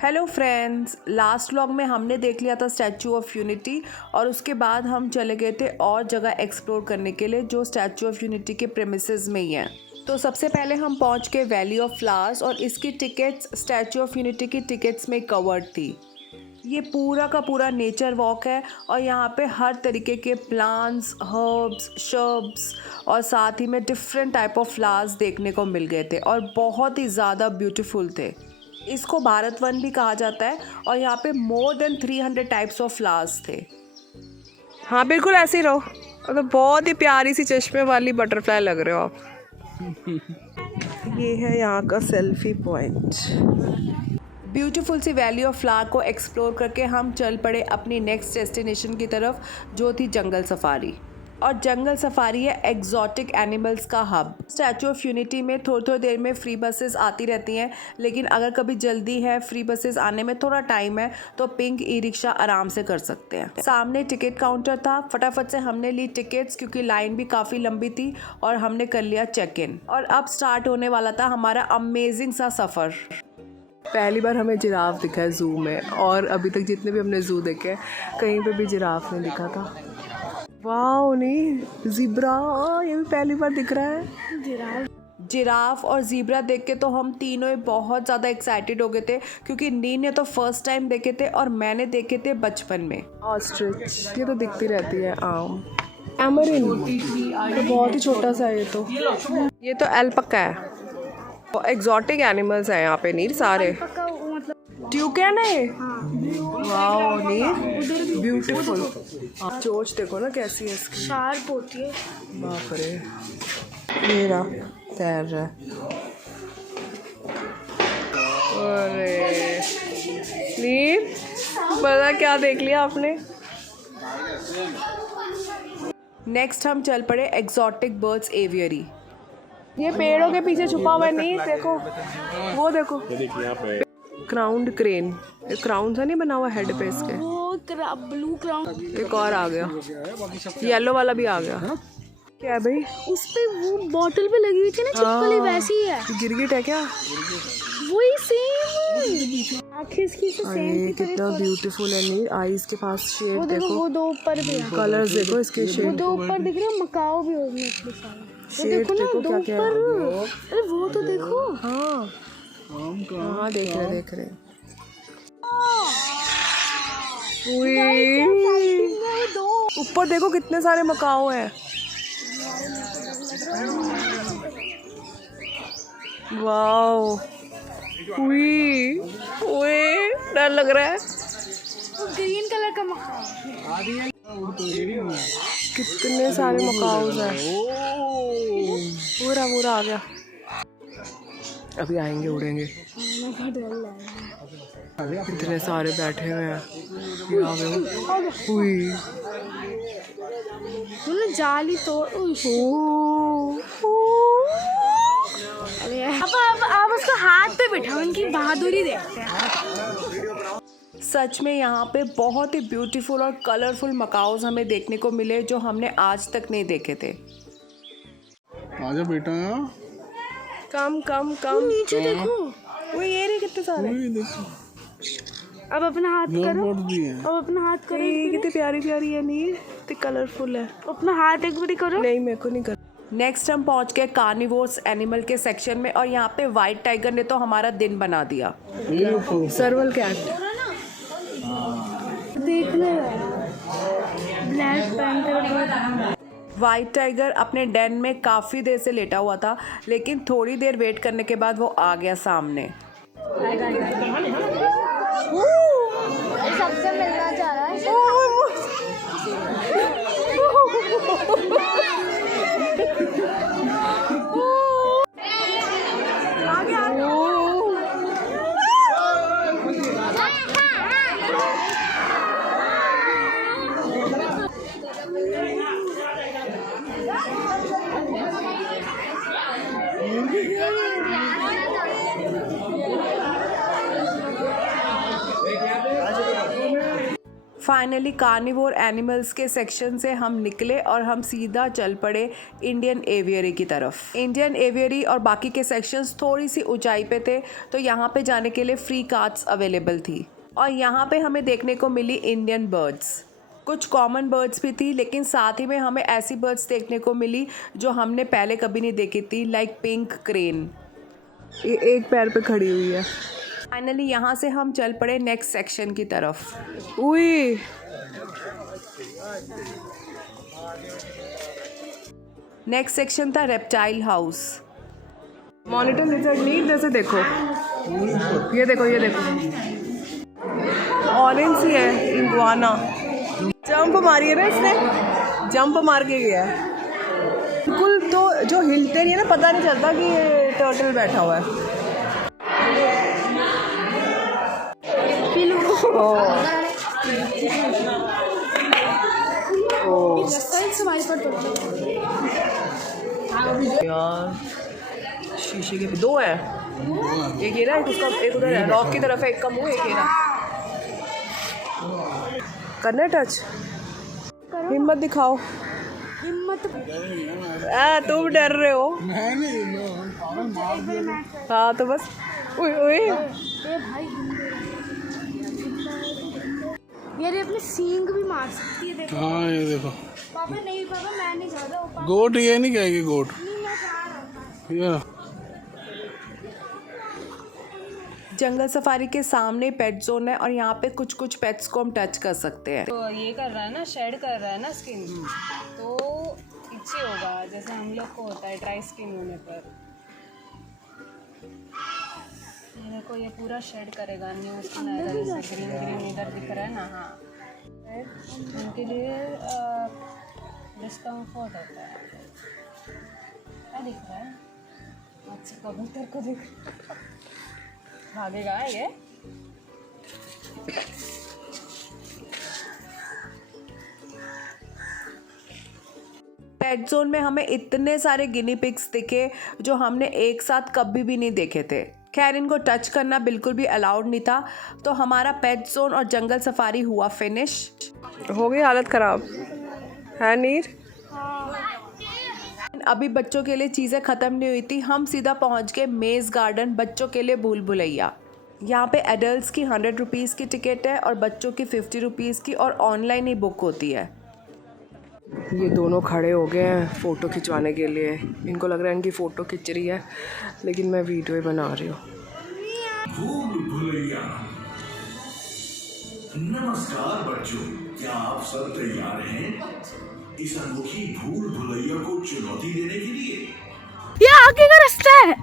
Hello friends, last vlog में हमने देख लिया था स्टैचू ऑफ यूनिटी और उसके बाद हम चले गए थे और जगह एक्सप्लोर करने के लिए जो स्टैचू ऑफ यूनिटी के प्रेमिसेस में ही है। तो सबसे पहले हम पहुंच गए वैली ऑफ फ्लावर्स और इसकी टिकट्स स्टैचू ऑफ यूनिटी की टिकट्स में कवर्ड थी। ये पूरा का पूरा नेचर वॉक है और यहाँ पे हर तरीके के प्लांट्स, हर्ब्स, शर्ब्स और साथ ही में डिफरेंट टाइप ऑफ फ्लावर्स देखने को मिल गए थे और बहुत ही ज़्यादा ब्यूटीफुल थे। इसको भारत वन भी कहा जाता है और यहाँ पे more than 300 types of flowers थे। हाँ बिल्कुल ऐसे ही रहो, तो बहुत ही प्यारी सी चश्मे वाली बटरफ्लाई लग रहे हो आप। ये है यहाँ का सेल्फी पॉइंट। ब्यूटीफुल सी वैली ऑफ फ्लावर को एक्सप्लोर करके हम चल पड़े अपनी नेक्स्ट डेस्टिनेशन की तरफ जो थी जंगल सफारी। और जंगल सफारी है एग्जॉटिक एनिमल्स का हब। स्टैचू ऑफ यूनिटी में थोड़ी थोड़ी देर में फ्री बसेस आती रहती हैं, लेकिन अगर कभी जल्दी है, फ्री बसेस आने में थोड़ा टाइम है, तो पिंक ई रिक्शा आराम से कर सकते हैं। सामने टिकट काउंटर था, फटाफट से हमने ली टिकट्स क्योंकि लाइन भी काफ़ी लंबी थी और हमने कर लिया चेक इन। और अब स्टार्ट होने वाला था हमारा अमेजिंग सा सफ़र। पहली बार हमें जिराफ दिखा है जू में और अभी तक जितने भी हमने जू देखे कहीं पे भी जिराफ नहीं दिखा था। वाह, नहीं ज़ीब्रा, ये भी पहली बार दिख रहा है। जिराफ और ज़ीब्रा देख के तो हम तीनों ही बहुत ज़्यादा एक्साइटेड हो गए थे क्योंकि नीन ने तो फर्स्ट टाइम देखे थे और मैंने देखे थे बचपन में। ऑस्ट्रिच, ये तो दिखती रहती है आम। टैमरिन, तो बहुत ही छोटा सा है ये तो एल्पका है। एग्जॉटिक एनिमल्स हैं यहाँ पे नीर सारे। ट्यूकैन है। वाओ नीर, ब्यूटीफुल। चोंच देखो ना कैसी है इसकी, शार्प होती है। बाप रे, मेरा तैर रहा है। अरे नीर, पता क्या देख लिया आपने? नेक्स्ट हम चल पड़े एग्जॉटिक बर्ड्स एवियरी। ये पेड़ों के पीछे छुपा हुआ है नीर, देखो वो देखो, क्राउंड क्रेन। क्राउन सा नहीं बना हुआ हेड पे इसके, ब्लू क्राउन। एक और आ गया, येलो वाला भी आ गया। क्या है भाई? उस पे वो बॉटल पे लगी हुई थी ना चिपकली, वैसी ही है। गिरगिट है क्या? वही सेम आंखें इसकी से सेम। कितना ब्यूटीफुल है नीर, आईज के पास शेड वो देखो, वो दो ऊपर भी है। कलर्स देखो इसके शेड, वो दो ऊपर दिख रहे हैं, मकाओ भी होगी मछली सारा। शेड देखो ना, दो क्या ऊपर। अरे वो तो देखो। हाँ हाँ, देख रहे। ऊपर देखो कितने सारे मकाओ हैं। वाओ, डर लग रहा है। ग्रीन कलर का मकाओ। कितने सारे मकाओ हैं। पूरा आ गया, अभी आएंगे, उड़ेंगे। इतने सारे बैठे हुए हैं। जाली तो अब उसको हाथ पे बिठाओ, उनकी बहादुरी देखते हैं। सच में यहाँ पे बहुत ही ब्यूटीफुल और कलरफुल मकाओज हमें देखने को मिले जो हमने आज तक नहीं देखे थे। आजा बेटा। कम नीचे देखो, वो ये रहे कितने सारे। अब अपना हाथ करो। ये कितनी प्यारी है नीर, कितनी कलरफुल है। अपना हाथ एक बारी करो। नहीं, मेरे को नहीं कर। नेक्स्ट हम पहुंच गए कार्निवोर्स एनिमल के सेक्शन में और यहाँ पे व्हाइट टाइगर ने तो हमारा दिन बना दिया। सर्वल कैट देखने ब्लैक पैंथर। व्हाइट टाइगर अपने डेन में काफ़ी देर से लेटा हुआ था, लेकिन थोड़ी देर वेट करने के बाद वो आ गया सामने। सबसे मिलना चाह रहा है। फाइनली कार्निवोर एनिमल्स के सेक्शन से हम निकले और हम सीधा चल पड़े इंडियन एवियरी की तरफ। इंडियन एवियरी और बाकी के सेक्शंस थोड़ी सी ऊंचाई पे थे, तो यहाँ पे जाने के लिए फ्री कार्ट्स अवेलेबल थी। और यहाँ पे हमें देखने को मिली इंडियन बर्ड्स। कुछ कॉमन बर्ड्स भी थी, लेकिन साथ ही में हमें ऐसी बर्ड्स देखने को मिली जो हमने पहले कभी नहीं देखी थी, लाइक पिंक क्रेन। ये एक पैर पे खड़ी हुई है। फाइनली यहाँ से हम चल पड़े नेक्स्ट सेक्शन की तरफ। उई, नेक्स्ट सेक्शन था रेप्टाइल हाउस। मॉनिटर लिजर्ड नहीं, इधर से देखो, ये देखो, ये देखो, ऑरेंज सी है इग्वाना। जंप मारी है ना इसने, जंप मार के गया है बिल्कुल। तो जो हिलते नहीं है ना, पता नहीं चलता कि ये टर्टल बैठा हुआ है। यार शीशे के दो है, एक ये ना, एक उसका, एक उधर है, रॉक की तरफ है, एक का मुंह, एक ये ना। करना टच, हिम्मत दिखाओ। हिम्मत तुम डर रहे हो। हाँ तो बस, उई उई। ये अपने सींग भी मार सकती है, देखो। हाँ ये देखो। पापा नहीं, पापा मैं नहीं जा रहा। गोट ये नहीं कहेगी गोट, ये जंगल सफारी के सामने पेट जोन है और यहाँ पे कुछ कुछ पेट्स को हम टच कर सकते हैं। तो ये कर रहा है ना, शेड कर रहा है ना स्किन, तो इच्छी होगा जैसे हम लोग को होता है ड्राई स्किन होने पर। ये देखो, ये पूरा शेड करेगा, न्यू स्किन आएगा, जैसे ग्रीन ग्रीन इधर दिख रहा है ना। हाँ, उनके लिए डिस्कम्फर्ट होता है। क्या दिख रहा है? अच्छा, कबूतर को दिख भागेगा ये। पेट जोन में हमें इतने सारे गिनी पिग्स दिखे जो हमने एक साथ कभी भी नहीं देखे थे। खैर, इनको टच करना बिल्कुल भी अलाउड नहीं था। तो हमारा पेट जोन और जंगल सफारी हुआ फिनिश। हो गई हालत ख़राब है नीर। अभी बच्चों के लिए चीज़ें ख़त्म नहीं हुई थी, हम सीधा पहुंच गए मेज़ गार्डन, बच्चों के लिए भूल भुलैया। यहाँ पे एडल्ट्स की 100 रुपीज़ की टिकट है और बच्चों की 50 रुपीज़ की, और ऑनलाइन ही बुक होती है। ये दोनों खड़े हो गए हैं फ़ोटो खिंचवाने के लिए। इनको लग रहा है इनकी फ़ोटो खिंच रही है, लेकिन मैं वीडियो ही बना रही हूँ। भूल भुलैया। नमस्कार बच्चों, क्या आप सब तैयार हैं इस अनोखी भूल भुलैया को चुनौती देने के लिए? ये आगे का रास्ता है।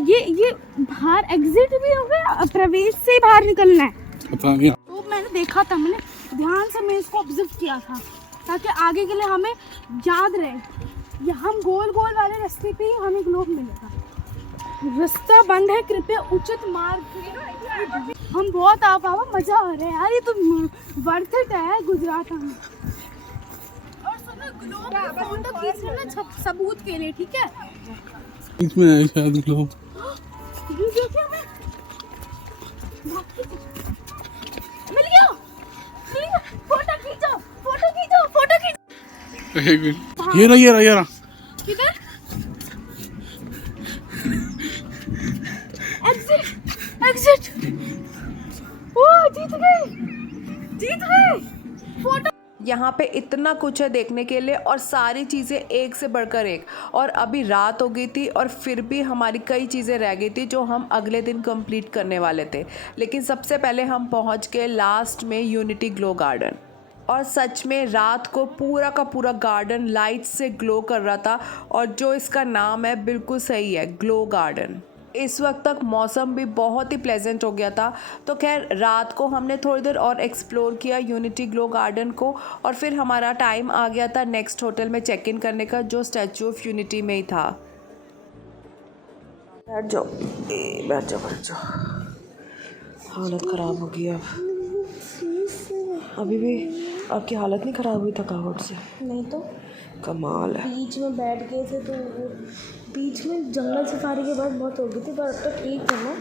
ये बाहर एग्जिट भी हो गया, प्रवेश से बाहर निकलना है। पता नहीं। तो मैंने देखा था, मैंने ध्यान से मैं इसको ऑब्जर्व किया था, ताकि आगे के लिए हमें याद रहे। ये हम गोल गोल वाले रास्ते पे ही हमें लोग मिलेगा। रास्ता बंद है, कृपया उचित मार्ग। हम बहुत पापा मजा आ रहा है यार, ये तो वर्थ इट है गुजरात में। और सुनो, ग्लोब पे फोटो खींच लेना सबूत के लिए, ठीक है? इसमें है शायद ग्लोब। ये देखिए, हमें मिल गया। फोटो खींचो, फोटो खींचो, फोटो खींचो। एक मिनट, ये रहा। किधर? एग्जिट। ओ, जीत गए। फोटो। यहाँ पे इतना कुछ है देखने के लिए, और सारी चीज़ें एक से बढ़कर एक। और अभी रात हो गई थी और फिर भी हमारी कई चीज़ें रह गई थी जो हम अगले दिन कंप्लीट करने वाले थे। लेकिन सबसे पहले हम पहुँच गए लास्ट में यूनिटी ग्लो गार्डन। और सच में रात को पूरा का पूरा गार्डन लाइट से ग्लो कर रहा था, और जो इसका नाम है बिल्कुल सही है, ग्लो गार्डन। इस वक्त तक मौसम भी बहुत ही प्लेजेंट हो गया था। तो खैर, रात को हमने थोड़ी देर और एक्सप्लोर किया यूनिटी ग्लो गार्डन को, और फिर हमारा टाइम आ गया था नेक्स्ट होटल में चेक इन करने का, जो स्टैचू ऑफ यूनिटी में ही था। बैठ जाओ, बैठ जाओ। हालत ख़राब हो गई अब। अभी भी आपकी हालत नहीं ख़राब हुई थकावट से? नहीं तो कमाल है। बीच में बैठ गए थे, तो बीच में जंगल सफारी के बाद बहुत हो गई थी, पर अब तो ठीक है ना।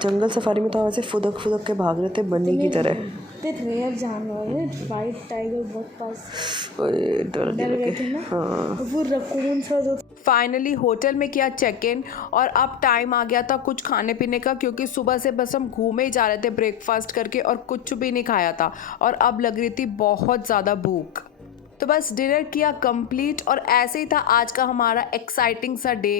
जंगल सफारी में तो वैसे फुदक के भाग रहे थे बन्नी की तरह। कितने रेयर जानवर है, वाइट टाइगर बहुत पास डर डर गए थे ना। वो रकून सा जो फाइनली होटल में किया चेक इन और अब टाइम आ गया था कुछ खाने पीने का, क्योंकि सुबह से बस हम घूमे ही जा रहे थे ब्रेकफास्ट करके और कुछ भी नहीं खाया था और अब लग रही थी बहुत ज़्यादा भूख। तो बस डिनर किया कंप्लीट और ऐसे ही था आज का हमारा एक्साइटिंग सा डे।